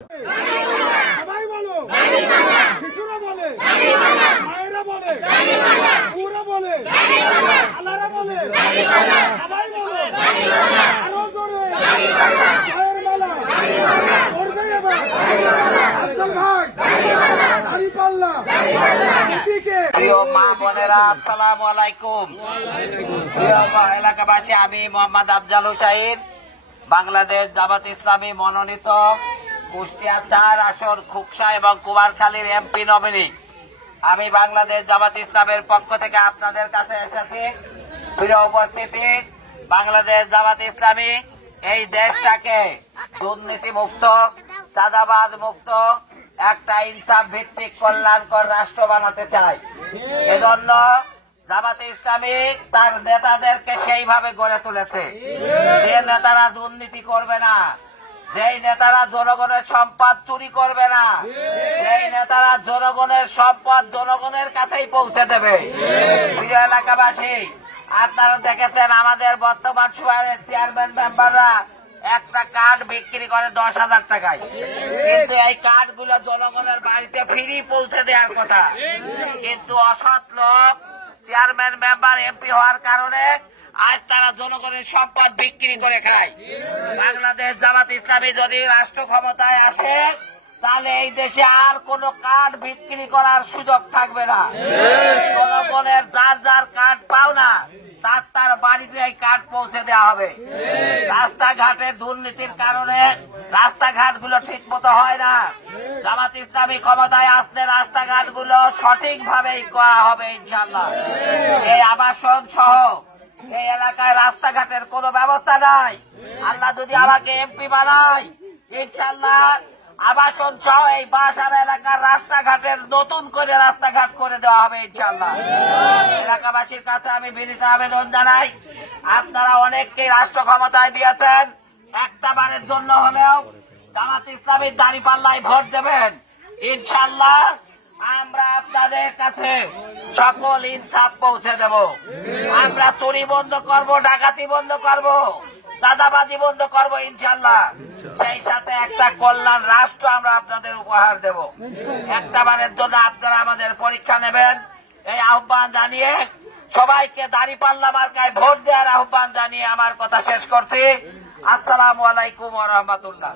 সবাই বলো, শিশুরা বলে, মায়েরা বলে, পুরা বলে, আলারা বলে, সবাই বলে, আরো জোরে, মায়ের মালা, করবে এবার, আফজল ভাই, দাঁড়িপাল্লা, এদিকে। প্রিয় মা বোনেরা, আসসালামু আলাইকুম। প্রিয় এলাকাবাসী, আমি মোহাম্মদ আফজাল হুসাইন, বাংলাদেশ জামাত ইসলামী মনোনীত কুষ্টিয়া 4 আসন খুকসা এবং কুমারখালীর এমপি নমিনি। আমি বাংলাদেশ জামাত ইসলামের পক্ষ থেকে আপনাদের কাছে এসেছি। প্রিয় উপস্থিতি, বাংলাদেশ জামাত ইসলামী এই দেশটাকে দুর্নীতি মুক্ত, চাঁদাবাজ মুক্ত একটা ইনসাফ ভিত্তিক কল্যাণকর রাষ্ট্র বানাতে চায়। এজন্য জামাতে ইসলামী তার নেতাদেরকে সেইভাবে গড়ে তুলেছে। যে নেতারা দুর্নীতি করবে না, যেই নেতারা জনগণের সম্পদ চুরি করবে না, যেই নেতারা জনগণের সম্পদ জনগণের কাছেই পৌঁছে দেবে। প্রিয় এলাকাবাসী, আপনারা দেখেছেন আমাদের বর্তমান সময়ের চেয়ারম্যান মেম্বাররা একটা কার্ড বিক্রি করে 10,000 টাকায়, কিন্তু এই কার্ডগুলো জনগণের বাড়িতে ফ্রি পৌঁছে দেওয়ার কথা। কিন্তু অসৎ লোক চেয়ারম্যান মেম্বার এমপি হওয়ার কারণে আজ তারা জনগণের সম্পদ বিক্রি করে খায়। বাংলাদেশ জামাত ইসলামী যদি রাষ্ট্র ক্ষমতায় আসে, তাহলে এই দেশে আর কোন কার্ড বিক্রি করার সুযোগ থাকবে না। জনগণের যার যার কার্ড পাও না, তার বাড়িতে এই কার্ড পৌঁছে দেওয়া হবে। রাস্তাঘাটের দুর্নীতির কারণে রাস্তাঘাটগুলো ঠিক মতো হয় না। জামাত ইসলামী ক্ষমতায় আসলে রাস্তাঘাটগুলো সঠিকভাবেই করা হবে ইনশাআল্লাহ। এই আবাসন সহ এই এলাকায় রাস্তাঘাটের কোন ব্যবস্থা নাই। আল্লাহ যদি আমাকে এমপি বানায়, ইনশাআল্লাহ আবাসন সহ এই বাসার এলাকার রাস্তাঘাটের নতুন করে রাস্তাঘাট করে দেওয়া হবে ইনশাআল্লাহ। এলাকাবাসীর কাছে আমি বিনীত আবেদন জানাই, আপনারা অনেককে রাষ্ট্র ক্ষমতায় দিয়েছেন, একটা বারের জন্য হলেও জামাত ইসলামীর দাঁড়িপাল্লায় ভোট দেবেন। ইনশাআল্লাহ আমরা আপনাদের কাছে সকল ইনসাফ পৌঁছে দেব। আমরা চুরি বন্ধ করব, ডাকাতি বন্ধ করব, চাঁদাবাজি বন্ধ করব ইনশাআল্লাহ। সেই সাথে একটা কল্যাণ রাষ্ট্র আমরা আপনাদের উপহার দেব। একটা বারের জন্য আপনারা আমাদের পরীক্ষা নেবেন, এই আহ্বান জানিয়ে সবাইকে দাঁড়িপাল্লা মার্কায় ভোট দেওয়ার আহ্বান জানিয়ে আমার কথা শেষ করছি। আসসালামু আলাইকুম ওয়া রাহমাতুল্লাহ।